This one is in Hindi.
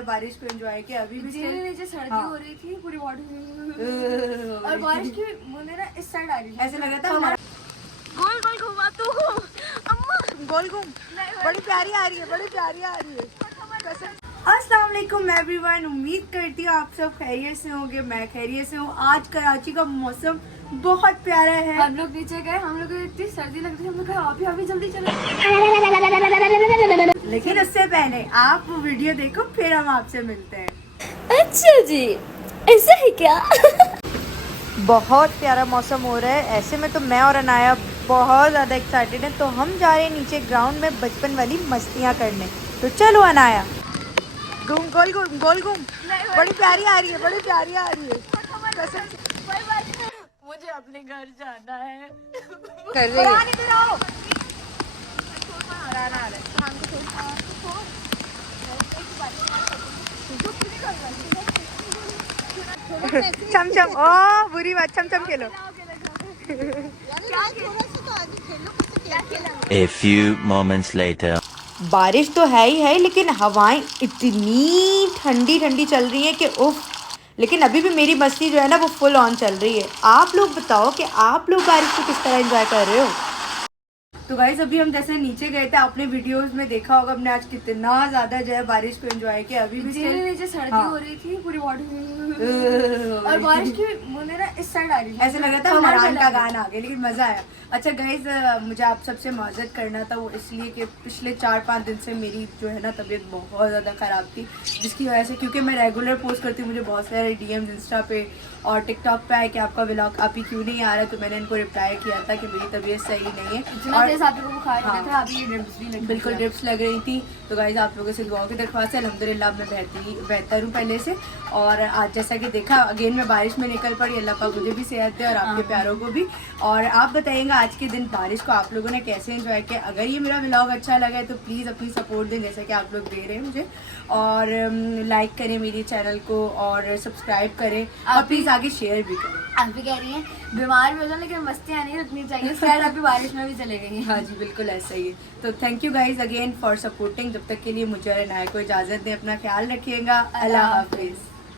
जाए बारिश को एंजॉय किया। अभी भी नीचे सर्दी हो रही थी पूरी बॉडी और बारिश की बूंदें ना इस साइड आ रही थी। ऐसे लग रहा था गोल गोल घुमा तू अम्मा गोल घूम। बड़ी प्यारी आ रही है, बड़ी प्यारी आ रही है। अस्सलाम वालेकुम एवरीवन, उम्मीद करती हूँ आप सब खैरियत से होंगे। मैं खैरियत से हूँ। आज कराची का मौसम बहुत प्यारा है। हम लोग नीचे गए, हम लोग को इतनी सर्दी लग रही थी, हम लोग कहा अभी जल्दी चले। लेकिन उससे पहले आप वो वीडियो देखो, फिर हम आपसे मिलते हैं। अच्छा जी, ऐसा है क्या? बहुत प्यारा मौसम हो रहा है। ऐसे में तो मैं और अनाया बहुत ज़्यादा एक्साइटेड हैं। तो हम जा रहे हैं नीचे ग्राउंड में बचपन वाली मस्तियाँ करने। तो चलो अनाया, घूम गोल घूम गोल घूम। बड़ी प्यारी आ रही है, बड़ी प्यारी आ रही है। मुझे अपने घर जाना है। कर रही है। चम चम, ओ बुरी बात, चम चम खेलो। A few moments later. बारिश तो है ही है, लेकिन हवाएं इतनी ठंडी ठंडी चल रही हैं कि उफ। लेकिन अभी भी मेरी मस्ती जो है ना वो फुल ऑन चल रही है। आप लोग बताओ कि आप लोग बारिश को किस तरह एंजॉय कर रहे हो। तो गाइस अभी हम जैसे नीचे गए थे, आपने वीडियोस में देखा होगा हमने आज कितना ज्यादा जो है बारिश को एंजॉय किया। अभी भी नीचे सर्दी हो रही थी पूरी बॉडी और बारिश की बूंदें ना इस साइड आ रही थी। ऐसे लग रहा था मरान का गाना आ गया, लेकिन मजा आया। अच्छा गाइज, मुझे आप सबसे माजरत करना था, वो इसलिए कि पिछले 4-5 दिन से मेरी जो है ना तबीयत बहुत ज़्यादा ख़राब थी, जिसकी वजह से, क्योंकि मैं रेगुलर पोस्ट करती हूँ, मुझे बहुत सारे डीएम्स इंस्टा पे और टिकटॉक पे आए कि आपका व्लॉग आप ही क्यों नहीं आ रहा है। तो मैंने इनको रिप्लाई किया था कि मेरी तबीयत सही नहीं है और बिल्कुल ड्रिप्स लग रही थी। तो गाइज आप लोगों से दुआ की दरख्वास्त है। अल्हम्दुलिल्लाह मैं बेहतर हूँ पहले से। और आज जैसा कि देखा अगेन मैं बारिश में निकल पड़ी। अल्लाह पाक मुझे भी सेहत दे और आपके प्यारों को भी। और आप बताइएगा आज के दिन बारिश को आप लोगों ने कैसे एंजॉय किया। अगर ये मेरा व्लॉग अच्छा लगा है तो प्लीज़ अपनी सपोर्ट दें, जैसा कि आप लोग दे रहे हैं मुझे। और लाइक करें मेरे चैनल को और सब्सक्राइब करें और प्लीज़ आगे शेयर भी करें। आप भी कह रही हैं बीमार भी हो जाओ लेकिन मस्तियाँ नहीं रखनी चाहिए। खैर अभी बारिश में भी चले गई। हाँ जी, बिल्कुल ऐसा ही है। तो thank you guys again for supporting. जब तक के लिए मुझे और अनाया को इजाज़त दें। अपना ख्याल रखिएगा। अल्लाह हाफिज़।